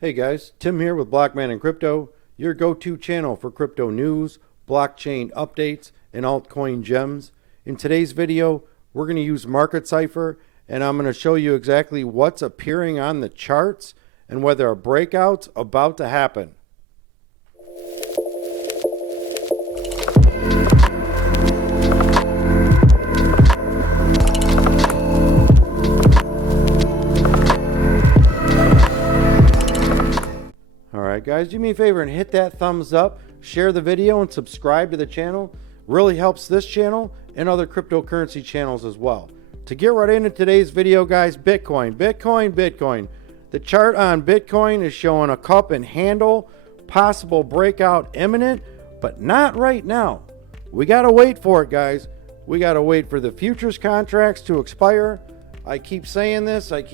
Hey guys, Tim here with Blackman and Crypto, your go-to channel for crypto news, blockchain updates, and altcoin gems. In today's video, we're going to use Market Cipher, and I'm going to show you exactly what's appearing on the charts and whether a breakout's about to happen. Alright guys, do me a favor and hit that thumbs up, share the video, and subscribe to the channel. Really helps this channel and other cryptocurrency channels as well. To get right into today's video guys, Bitcoin. The chart on Bitcoin is showing a cup and handle, possible breakout imminent, but not right now. We gotta wait for it guys. We gotta wait for the futures contracts to expire. I keep saying this. The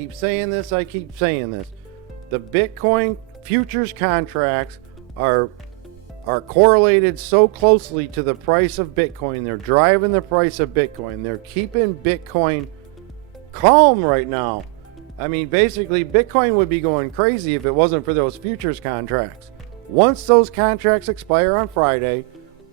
Bitcoin futures contracts are correlated so closely to the price of Bitcoin. They're driving the price of Bitcoin. They're keeping Bitcoin calm right now. I mean, basically, Bitcoin would be going crazy if it wasn't for those futures contracts. Once those contracts expire on Friday,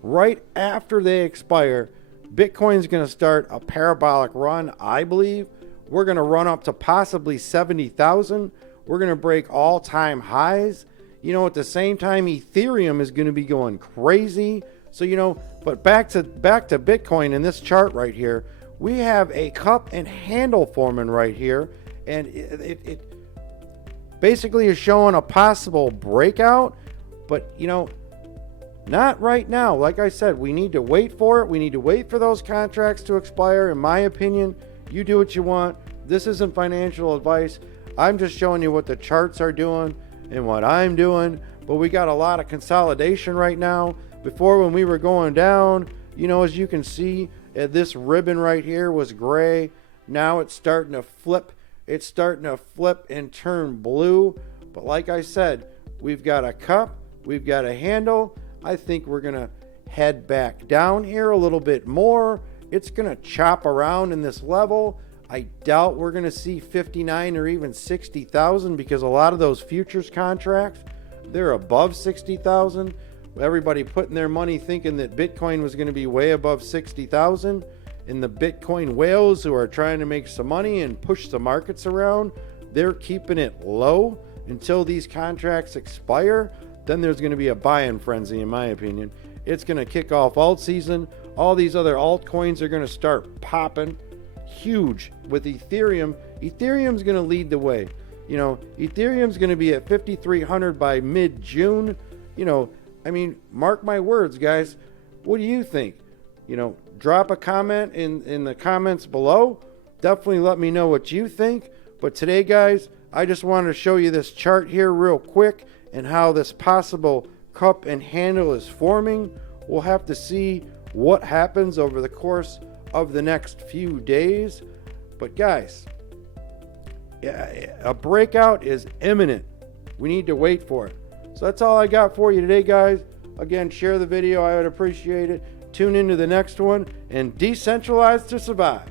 right after they expire, Bitcoin's going to start a parabolic run, I believe. We're going to run up to possibly 70,000. We're going to break all-time highs. You know, at the same time, Ethereum is going to be going crazy. So, you know, but back to Bitcoin in this chart right here, we have a cup and handle forming right here. And it basically is showing a possible breakout. But, you know, not right now. Like I said, we need to wait for it. We need to wait for those contracts to expire. In my opinion, you do what you want. This isn't financial advice. I'm just showing you what the charts are doing and what I'm doing. But we got a lot of consolidation right now. Before, when we were going down, you know, as you can see, this ribbon right here was gray. Now it's starting to flip. It's starting to flip and turn blue. But like I said, we've got a cup. We've got a handle. I think we're going to head back down here a little bit more. It's going to chop around in this level. I doubt we're going to see 59 or even 60,000 because a lot of those futures contracts, they're above 60,000. Everybody putting their money thinking that Bitcoin was going to be way above 60,000. And the Bitcoin whales who are trying to make some money and push the markets around, they're keeping it low until these contracts expire. Then there's going to be a buy-in frenzy, in my opinion. It's going to kick off alt season. All these other altcoins are going to start popping huge with Ethereum. Ethereum's going to lead the way. You know, Ethereum's going to be at 5,300 by mid-June. You know, I mean, mark my words, guys. What do you think? You know, drop a comment in the comments below. Definitely let me know what you think. But today, guys, I just wanted to show you this chart here real quick and how this possible cup and handle is forming. We'll have to see what happens over the course of the next few days. But guys, a breakout is imminent. We need to wait for it. So that's all I got for you today, guys. Again, share the video. I would appreciate it. Tune into the next one and decentralize to survive.